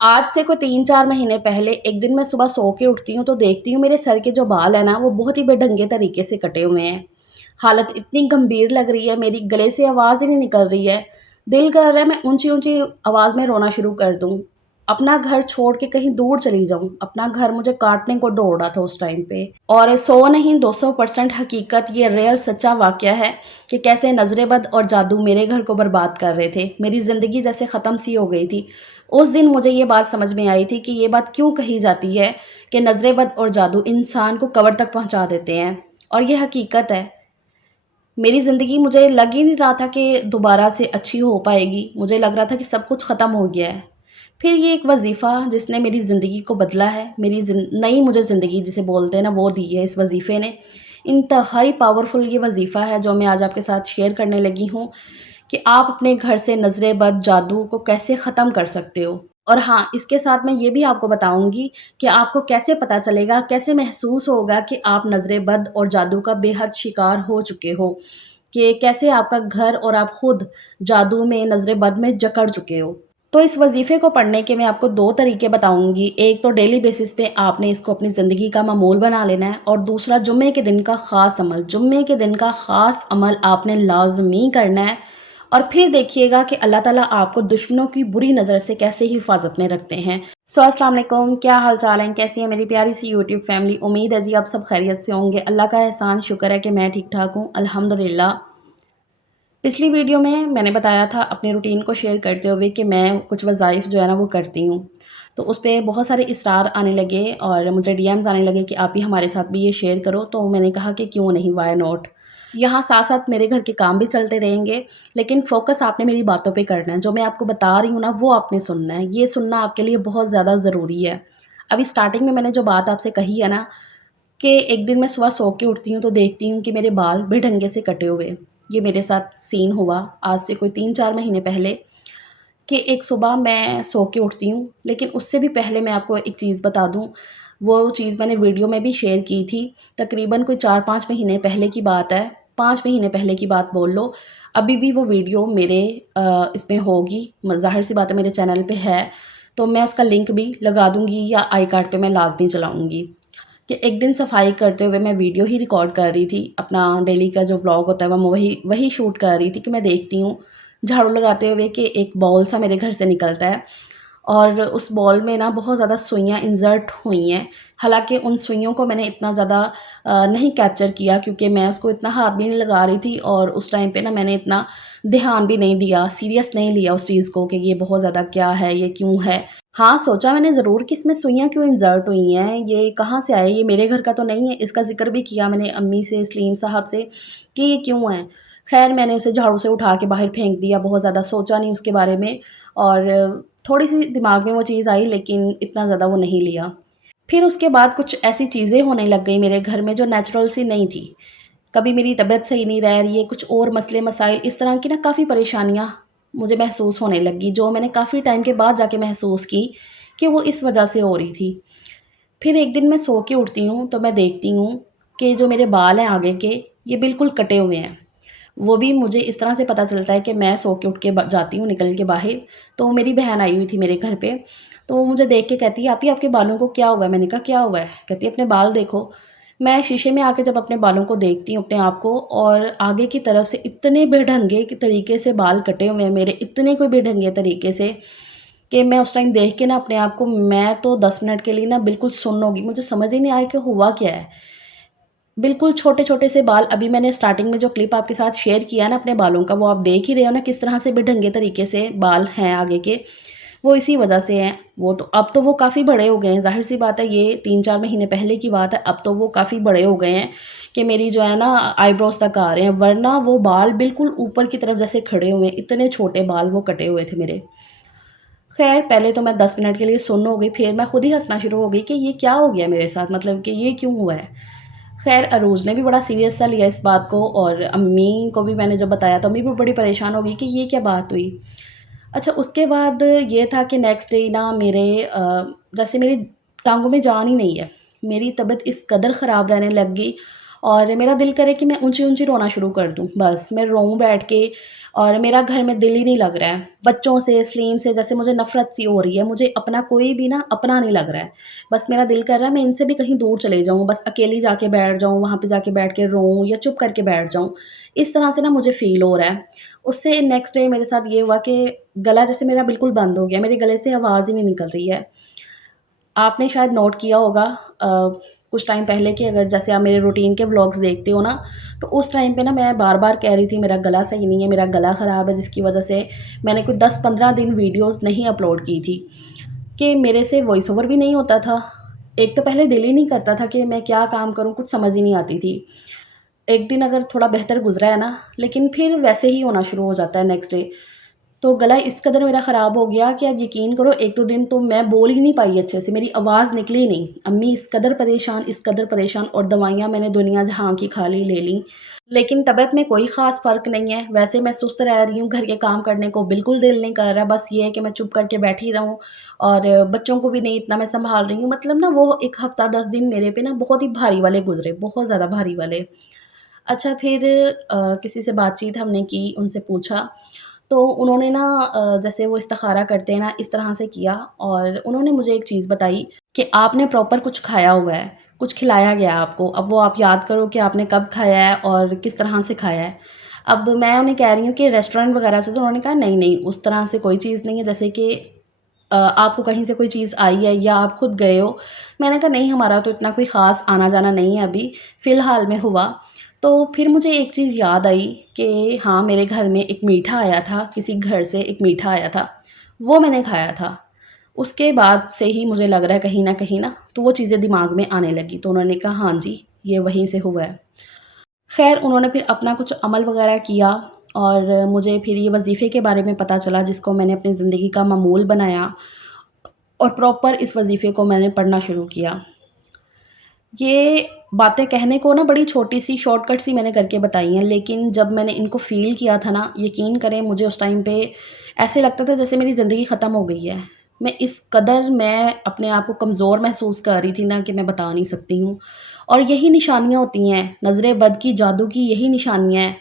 آج سے کوئی 3-4 مہینے پہلے ایک دن میں صبح سو کے اٹھتی ہوں تو دیکھتی ہوں میرے سر کے جو بال ہیں نا وہ بہت ہی بے ڈھنگے طریقے سے کٹے ہوئے ہیں۔ حالت اتنی گمبھیر لگ رہی ہے، میری گلے سے آواز ہی نہیں نکل رہی ہے۔ دل کر رہا ہے میں اونچی اونچی آواز میں رونا شروع کر دوں، اپنا گھر چھوڑ کے کہیں دور چلی جاؤں۔ اپنا گھر مجھے کاٹنے کو دوڑ رہا تھا اس ٹائم پہ، اور 100 نہیں 200% حقیقت یہ ریئل سچا واقعہ ہے کہ کیسے نظر بد اور جادو میرے گھر کو برباد کر رہے تھے۔ میری زندگی جیسے ختم سی ہو گئی تھی۔ اس دن مجھے یہ بات سمجھ میں آئی تھی کہ یہ بات کیوں کہی جاتی ہے کہ نظر بد اور جادو انسان کو قبر تک پہنچا دیتے ہیں، اور یہ حقیقت ہے۔ میری زندگی مجھے لگ ہی نہیں رہا تھا کہ دوبارہ سے اچھی ہو پائے گی، مجھے لگ رہا تھا کہ سب کچھ ختم ہو گیا ہے۔ پھر یہ ایک وظیفہ جس نے میری زندگی کو بدلا ہے، میری نئی مجھے زندگی جسے بولتے ہیں نا وہ دی ہے اس وظیفے نے۔ انتہائی پاورفل یہ وظیفہ ہے جو میں آج آپ کے ساتھ شیئر کرنے لگی ہوں کہ آپ اپنے گھر سے نظر بد جادو کو کیسے ختم کر سکتے ہو۔ اور ہاں، اس کے ساتھ میں یہ بھی آپ کو بتاؤں گی کہ آپ کو کیسے پتہ چلے گا، کیسے محسوس ہوگا کہ آپ نظر بد اور جادو کا بے حد شکار ہو چکے ہو، کہ کیسے آپ کا گھر اور آپ خود جادو میں نظر بد میں جکڑ چکے ہو۔ تو اس وظیفے کو پڑھنے کے میں آپ کو 2 طریقے بتاؤں گی۔ ایک تو ڈیلی بیسس پہ آپ نے اس کو اپنی زندگی کا معمول بنا لینا ہے، اور دوسرا جمعے کے دن کا خاص عمل۔ جمعے کے دن کا خاص عمل آپ نے لازمی کرنا ہے، اور پھر دیکھیے گا کہ اللہ تعالیٰ آپ کو دشمنوں کی بری نظر سے کیسے حفاظت میں رکھتے ہیں۔ السلام علیکم، کیا حال چال ہیں، کیسی ہے میری پیاری سی یوٹیوب فیملی؟ امید ہے جی آپ سب خیریت سے ہوں گے۔ اللہ کا احسان شکر ہے کہ میں ٹھیک ٹھاک ہوں الحمدللہ۔ پچھلی ویڈیو میں نے بتایا تھا اپنے روٹین کو شیئر کرتے ہوئے کہ میں کچھ وظائف جو ہے نا وہ کرتی ہوں، تو اس پہ بہت سارے اصرار آنے لگے اور مجھے ڈی ایمز آنے لگے کہ آپ بھی ہمارے ساتھ بھی یہ شیئر کرو، تو میں نے کہا کہ کیوں نہیں، وائی نوٹ۔ یہاں ساتھ ساتھ میرے گھر کے کام بھی چلتے رہیں گے، لیکن فوکس آپ نے میری باتوں پہ کرنا ہے۔ جو میں آپ کو بتا رہی ہوں نا وہ آپ نے سننا ہے، یہ سننا آپ کے لیے بہت زیادہ ضروری ہے۔ ابھی سٹارٹنگ میں نے جو بات آپ سے کہی ہے نا کہ ایک دن میں صبح سو کے اٹھتی ہوں تو دیکھتی ہوں کہ میرے بال بے ڈھنگے سے کٹے ہوئے۔ یہ میرے ساتھ سین ہوا آج سے کوئی 3-4 مہینے پہلے، کہ ایک صبح میں سو کے اٹھتی ہوں، لیکن اس سے بھی پہلے میں آپ کو ایک چیز بتا دوں، وہ چیز میں نے ویڈیو میں بھی شیئر کی تھی، تقریباً کوئی 4-5 مہینے پہلے کی بات ہے، 5 مہینے پہلے کی بات بول لو۔ ابھی بھی وہ ویڈیو میرے اس میں ہوگی، ظاہر سی بات ہے میرے چینل پہ ہے، تو میں اس کا لنک بھی لگا دوں گی یا آئی کارڈ پہ میں لازمی چلاؤں گی۔ کہ ایک دن صفائی کرتے ہوئے میں ویڈیو ہی ریکارڈ کر رہی تھی، اپنا ڈیلی کا جو بلاگ ہوتا ہے وہ وہی شوٹ کر رہی تھی، کہ میں دیکھتی ہوں جھاڑو لگاتے ہوئے کہ ایک بال سا میرے گھر سے نکلتا ہے، اور اس بال میں نا بہت زیادہ سوئیاں انسرٹ ہوئی ہیں۔ حالانکہ ان سوئیوں کو میں نے اتنا زیادہ نہیں کیپچر کیا، کیونکہ میں اس کو اتنا ہاتھ بھی نہیں لگا رہی تھی، اور اس ٹائم پہ نا میں نے اتنا دھیان بھی نہیں دیا، سیریس نہیں لیا اس چیز کو کہ یہ بہت زیادہ کیا ہے، یہ کیوں ہے۔ ہاں، سوچا میں نے ضرور کہ اس میں سوئیاں کیوں انسرٹ ہوئی ہیں، یہ کہاں سے آئے، یہ میرے گھر کا تو نہیں ہے۔ اس کا ذکر بھی کیا میں نے امی سے، سلیم صاحب سے، کہ یہ کیوں ہے۔ خیر میں نے اسے جھاڑو سے اٹھا کے باہر پھینک دیا، بہت زیادہ سوچا نہیں اس کے بارے میں، اور تھوڑی سی دماغ میں وہ چیز آئی لیکن اتنا زیادہ وہ نہیں لیا۔ پھر اس کے بعد کچھ ایسی چیزیں ہونے لگ گئی میرے گھر میں جو نیچرل سی نہیں تھی۔ کبھی میری طبیعت صحیح نہیں رہ رہی ہے، کچھ اور مسئلے مسائل اس طرح کی نا کافی پریشانیاں مجھے محسوس ہونے لگی، جو میں نے کافی ٹائم کے بعد جا کے محسوس کی کہ وہ اس وجہ سے ہو رہی تھی۔ پھر ایک دن میں سو کے اٹھتی ہوں تو میں دیکھتی ہوں کہ جو میرے بال ہیں آگے کے یہ بالکل کٹے ہوئے ہیں۔ وہ بھی مجھے اس طرح سے پتہ چلتا ہے کہ میں سو کے اٹھ کے جاتی ہوں نکل کے باہر، تو میری بہن آئی ہوئی تھی میرے گھر پہ، تو وہ مجھے دیکھ کے کہتی ہے آپی آپ کے بالوں کو کیا ہوا ہے؟ میں نے کہا کیا ہوا ہے؟ کہتی ہے اپنے بال دیکھو۔ میں شیشے میں آ کے جب اپنے بالوں کو دیکھتی ہوں اپنے آپ کو، اور آگے کی طرف سے اتنے بے ڈھنگے طریقے سے بال کٹے ہوئے ہیں میرے، اتنے کوئی بے ڈھنگے طریقے سے کہ میں اس ٹائم دیکھ کے نا اپنے آپ کو، میں تو 10 منٹ کے لیے نا بالکل سن ہوگی، مجھے سمجھ ہی نہیں آیا کہ ہوا کیا ہے۔ بالکل چھوٹے چھوٹے سے بال، ابھی میں نے سٹارٹنگ میں جو کلپ آپ کے ساتھ شیئر کیا نا اپنے بالوں کا، وہ آپ دیکھ ہی رہے ہو نا کس طرح سے بے ڈھنگے طریقے سے بال ہیں آگے کے، وہ اسی وجہ سے ہیں۔ وہ تو اب تو وہ کافی بڑے ہو گئے ہیں، ظاہر سی بات ہے یہ 3-4 مہینے پہلے کی بات ہے، اب تو وہ کافی بڑے ہو گئے ہیں کہ میری جو ہے نا آئی بروز تک آ رہے ہیں، ورنہ وہ بال بالکل اوپر کی طرف جیسے کھڑے ہوئے ہیں، اتنے چھوٹے بال وہ کٹے ہوئے تھے میرے۔ خیر پہلے تو میں 10 منٹ کے لیے سن ہو گئی، پھر میں خود ہی ہنسنا شروع ہو گئی کہ یہ کیا ہو گیا میرے ساتھ، مطلب کہ یہ کیوں ہوا ہے۔ خیر عروج نے بھی بڑا سیریس سا لیا اس بات کو، اور امی کو بھی میں نے جب بتایا تو امی بھی بڑی پریشان ہو گئی کہ یہ کیا بات ہوئی۔ اچھا اس کے بعد یہ تھا کہ نیکسٹ ڈے نا میرے جیسے میری ٹانگوں میں جان ہی نہیں ہے، میری طبیعت اس قدر خراب رہنے لگ گئی، اور میرا دل کرے کہ میں اونچی اونچی رونا شروع کر دوں، بس میں روؤں بیٹھ کے، اور میرا گھر میں دل ہی نہیں لگ رہا ہے بچوں سے، سلیم سے، جیسے مجھے نفرت سی ہو رہی ہے، مجھے اپنا کوئی بھی نا اپنا نہیں لگ رہا ہے، بس میرا دل کر رہا ہے میں ان سے بھی کہیں دور چلے جاؤں، بس اکیلی جا کے بیٹھ جاؤں، وہاں پہ جا کے بیٹھ کے روؤں یا چپ کر کے بیٹھ جاؤں، اس طرح سے نا مجھے فیل ہو رہا ہے۔ اس سے نیکسٹ ڈے میرے ساتھ یہ ہوا کہ گلا جیسے میرا بالکل بند ہو گیا، میرے گلے سے آواز ہی نہیں نکل رہی ہے۔ آپ نے شاید نوٹ کیا ہوگا کچھ ٹائم پہلے کہ اگر جیسے آپ میرے روٹین کے ولاگس دیکھتے ہو نا، تو اس ٹائم پہ نا میں بار بار کہہ رہی تھی میرا گلا صحیح نہیں ہے، میرا گلا خراب ہے، جس کی وجہ سے میں نے کوئی 10-15 دن ویڈیوز نہیں اپلوڈ کی تھی کہ میرے سے وائس اوور بھی نہیں ہوتا تھا۔ ایک تو پہلے دل ہی نہیں کرتا تھا کہ میں کیا کام کروں، کچھ سمجھ ہی نہیں آتی تھی۔ ایک دن اگر تھوڑا بہتر گزرا ہے نا، لیکن پھر ویسے ہی ہونا شروع ہو جاتا ہے نیکسٹ ڈے۔ تو گلا اس قدر میرا خراب ہو گیا کہ اب یقین کرو 1-2 دن تو میں بول ہی نہیں پائی اچھے سے، میری آواز نکلی نہیں۔ امی اس قدر پریشان، اس قدر پریشان، اور دوائیاں میں نے دنیا جہاں کی کھا لی، لے لیں، لیکن طبیعت میں کوئی خاص فرق نہیں ہے۔ ویسے میں سست رہ رہی ہوں، گھر کے کام کرنے کو بالکل دل نہیں کر رہا، بس یہ ہے کہ میں چپ کر کے بیٹھی رہوں، اور بچوں کو بھی نہیں اتنا میں سنبھال رہی ہوں۔ مطلب نا وہ 1 ہفتہ 10 دن میرے پہ نا بہت ہی بھاری والے گزرے، بہت زیادہ بھاری والے۔ اچھا پھر کسی سے بات چیت ہم نے کی، ان سے پوچھا، تو انہوں نے نا جیسے وہ استخارہ کرتے ہیں نا، اس طرح سے کیا، اور انہوں نے مجھے ایک چیز بتائی کہ آپ نے پراپر کچھ کھایا ہوا ہے، کچھ کھلایا گیا ہے آپ کو، اب وہ آپ یاد کرو کہ آپ نے کب کھایا ہے اور کس طرح سے کھایا ہے۔ اب میں انہیں کہہ رہی ہوں کہ ریسٹورینٹ وغیرہ سے، تو انہوں نے کہا نہیں نہیں، اس طرح سے کوئی چیز نہیں ہے، جیسے کہ آپ کو کہیں سے کوئی چیز آئی ہے یا آپ خود گئے ہو۔ میں نے کہا نہیں، ہمارا تو اتنا کوئی خاص آنا جانا نہیں ہے ابھی فی الحال میں ہوا۔ تو پھر مجھے ایک چیز یاد آئی کہ ہاں میرے گھر میں ایک میٹھا آیا تھا، کسی گھر سے ایک میٹھا آیا تھا، وہ میں نے کھایا تھا۔ اس کے بعد سے ہی مجھے لگ رہا ہے کہیں نہ تو وہ چیزیں دماغ میں آنے لگی، تو انہوں نے کہا ہاں جی یہ وہیں سے ہوا ہے۔ خیر انہوں نے پھر اپنا کچھ عمل وغیرہ کیا، اور مجھے پھر یہ وظیفے کے بارے میں پتہ چلا جس کو میں نے اپنی زندگی کا معمول بنایا، اور پراپر اس وظیفے کو میں نے پڑھنا شروع کیا۔ یہ باتیں کہنے کو نا بڑی چھوٹی سی شارٹ کٹ سی میں نے کر کے بتائی ہیں، لیکن جب میں نے ان کو فیل کیا تھا نا، یقین کریں مجھے اس ٹائم پہ ایسے لگتا تھا جیسے میری زندگی ختم ہو گئی ہے۔ اس قدر میں اپنے آپ کو کمزور محسوس کر رہی تھی نا کہ میں بتا نہیں سکتی ہوں۔ اور یہی نشانیاں ہوتی ہیں نظر بد کی، جادو کی، یہی نشانیاں ہیں۔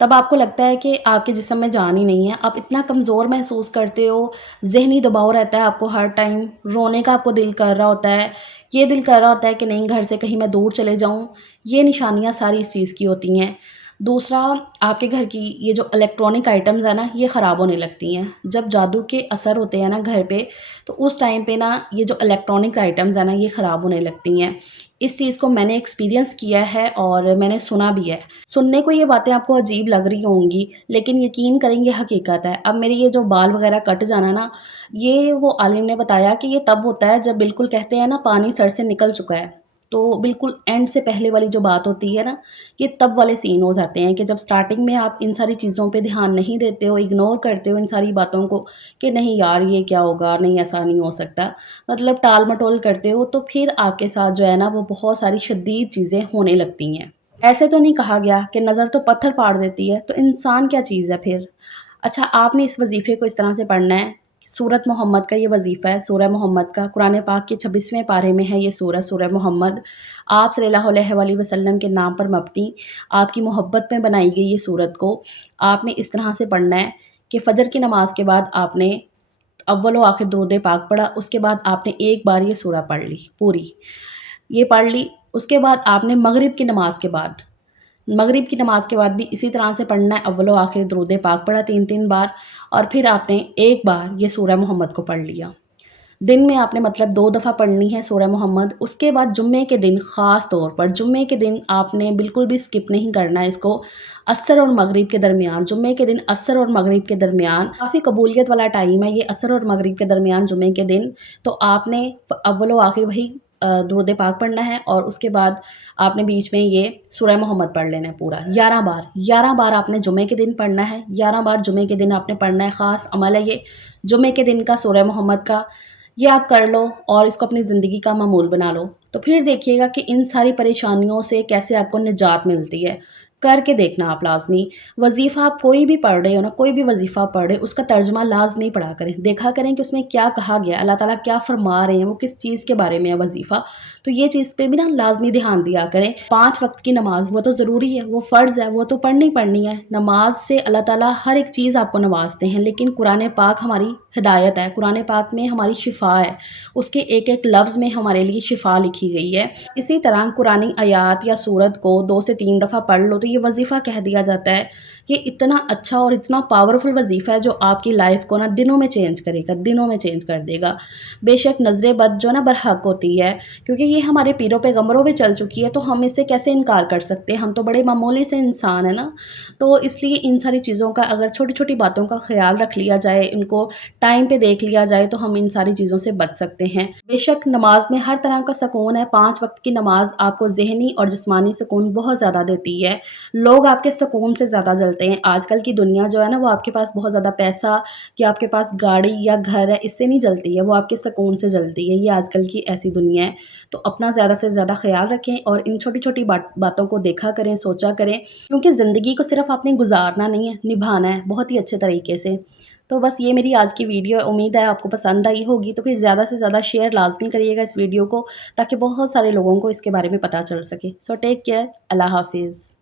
تب آپ کو لگتا ہے کہ آپ کے جسم میں جان ہی نہیں ہے، آپ اتنا کمزور محسوس کرتے ہو، ذہنی دباؤ رہتا ہے آپ کو ہر ٹائم، رونے کا آپ کو دل کر رہا ہوتا ہے، یہ دل کر رہا ہوتا ہے کہ نہیں گھر سے کہیں میں دور چلے جاؤں۔ یہ نشانیاں ساری اس چیز کی ہوتی ہیں۔ دوسرا، آپ کے گھر کی یہ جو الیکٹرانک آئٹمز ہیں نا، یہ خراب ہونے لگتی ہیں۔ جب جادو کے اثر ہوتے ہیں نا گھر پہ، تو اس ٹائم پہ نا یہ جو الیکٹرانک آئٹمز ہیں نا، یہ خراب ہونے لگتی ہیں۔ اس چیز کو میں نے ایکسپیرینس کیا ہے اور میں نے سنا بھی ہے۔ سننے کو یہ باتیں آپ کو عجیب لگ رہی ہوں گی، لیکن یقین کریں گے حقیقت ہے۔ اب میرے یہ جو بال وغیرہ کٹ جانا نا، یہ وہ عالم نے بتایا کہ یہ تب ہوتا ہے جب بالکل کہتے ہیں نا پانی سر سے نکل چکا ہے، تو بالکل اینڈ سے پہلے والی جو بات ہوتی ہے نا، یہ تب والے سین ہو جاتے ہیں کہ جب سٹارٹنگ میں آپ ان ساری چیزوں پہ دھیان نہیں دیتے ہو، اگنور کرتے ہو ان ساری باتوں کو کہ نہیں یار یہ کیا ہوگا، نہیں ایسا نہیں ہو سکتا، مطلب ٹال مٹول کرتے ہو، تو پھر آپ کے ساتھ جو ہے نا وہ بہت ساری شدید چیزیں ہونے لگتی ہیں۔ ایسے تو نہیں کہا گیا کہ نظر تو پتھر پاڑ دیتی ہے، تو انسان کیا چیز ہے پھر؟ اچھا آپ نے اس وظیفے کو اس طرح سے پڑھنا ہے۔ سورۃ محمد کا یہ وظیفہ ہے، سورہ محمد کا، قرآن پاک کے 26ویں پارے میں ہے یہ سورہ محمد۔ آپ صلی اللہ علیہ وآلہ وسلم کے نام پر مبنی، آپ کی محبت میں بنائی گئی یہ سورت کو آپ نے اس طرح سے پڑھنا ہے کہ فجر کی نماز کے بعد آپ نے اول و آخر درود پاک پڑھا، اس کے بعد آپ نے ایک بار یہ سورہ پڑھ لی پوری، یہ پڑھ لی۔ اس کے بعد آپ نے مغرب کی نماز کے بعد بھی اسی طرح سے پڑھنا ہے، اول و آخر درود پاک پڑھا 3 بار، اور پھر آپ نے ایک بار یہ سورہ محمد کو پڑھ لیا۔ دن میں آپ نے مطلب 2 دفعہ پڑھنی ہے سورہ محمد۔ اس کے بعد جمعے کے دن، خاص طور پر جمعے کے دن آپ نے بالکل بھی سکپ نہیں کرنا اس کو، عصر اور مغرب کے درمیان، جمعے کے دن عصر اور مغرب کے درمیان کافی قبولیت والا ٹائم ہے یہ، عصر اور مغرب کے درمیان جمعے کے دن، تو آپ نے اول و آخر وہی درود پاک پڑھنا ہے، اور اس کے بعد آپ نے بیچ میں یہ سورہ محمد پڑھ لینا ہے پورا 11 بار آپ نے جمعے کے دن پڑھنا ہے، 11 بار جمعے کے دن آپ نے پڑھنا ہے۔ خاص عمل ہے یہ جمعے کے دن کا سورہ محمد کا، یہ آپ کر لو اور اس کو اپنی زندگی کا معمول بنا لو، تو پھر دیکھیے گا کہ ان ساری پریشانیوں سے کیسے آپ کو نجات ملتی ہے۔ کر کے دیکھنا آپ لازمی۔ وظیفہ آپ کوئی بھی پڑھ رہے ہو نا، کوئی بھی وظیفہ پڑھ رہے اس کا ترجمہ لازمی پڑھا کریں، دیکھا کریں کہ اس میں کیا کہا گیا، اللہ تعالیٰ کیا فرما رہے ہیں، وہ کس چیز کے بارے میں ہے وظیفہ۔ تو یہ چیز پہ بھی نا لازمی دھیان دیا کریں۔ 5 وقت کی نماز وہ تو ضروری ہے، وہ فرض ہے، وہ تو پڑھنی پڑھنی ہے۔ نماز سے اللہ تعالیٰ ہر ایک چیز آپ کو نوازتے ہیں، لیکن قرآن پاک ہماری ہدایت ہے، قرآن پاک میں ہماری شفا ہے، اس کے ایک ایک لفظ میں ہمارے لیے شفا لکھی گئی ہے۔ اسی طرح قرآنی آیات یا سورت کو 2 سے 3 دفعہ پڑھ لو تو یہ وظیفہ کہہ دیا جاتا ہے۔ یہ اتنا اچھا اور اتنا پاورفل وظیفہ ہے جو آپ کی لائف کو نا دنوں میں چینج کرے گا، دنوں میں چینج کر دے گا۔ بے شک نظر بد جو نا برحق ہوتی ہے، کیونکہ یہ ہمارے پیروں پیغمبروں پہ چل چکی ہے، تو ہم اس سے کیسے انکار کر سکتے ہیں؟ ہم تو بڑے معمولی سے انسان ہیں نا۔ تو اس لیے ان ساری چیزوں کا اگر چھوٹی چھوٹی باتوں کا خیال رکھ لیا جائے، ان کو ٹائم پہ دیکھ لیا جائے تو ہم ان ساری چیزوں سے بچ سکتے ہیں۔ بے شک نماز میں ہر طرح کا سکون ہے، 5 وقت کی نماز آپ کو ذہنی اور جسمانی سکون بہت زیادہ دیتی ہے۔ لوگ آپ کے سکون سے زیادہ جلتے ہیں۔ آج کل کی دنیا جو ہے نا، وہ آپ کے پاس بہت زیادہ پیسہ یا آپ کے پاس گاڑی یا گھر ہے، اس سے نہیں جلتی ہے، وہ آپ کے سکون سے جلتی ہے۔ یہ آج کل کی ایسی دنیا ہے۔ تو اپنا زیادہ سے زیادہ خیال رکھیں اور ان چھوٹی چھوٹی باتوں کو دیکھا کریں، سوچا کریں، کیونکہ زندگی کو صرف آپ نے گزارنا نہیں ہے، نبھانا ہے بہت ہی اچھے طریقے سے۔ تو بس یہ میری آج کی ویڈیو ہے، امید ہے آپ کو پسند آئی ہوگی، تو پھر زیادہ سے زیادہ شیئر لازمی کریے گا اس ویڈیو کو، تاکہ بہت سارے لوگوں کو اس کے بارے میں پتہ چل سکے۔ سو ٹیک کیئر، اللہ حافظ۔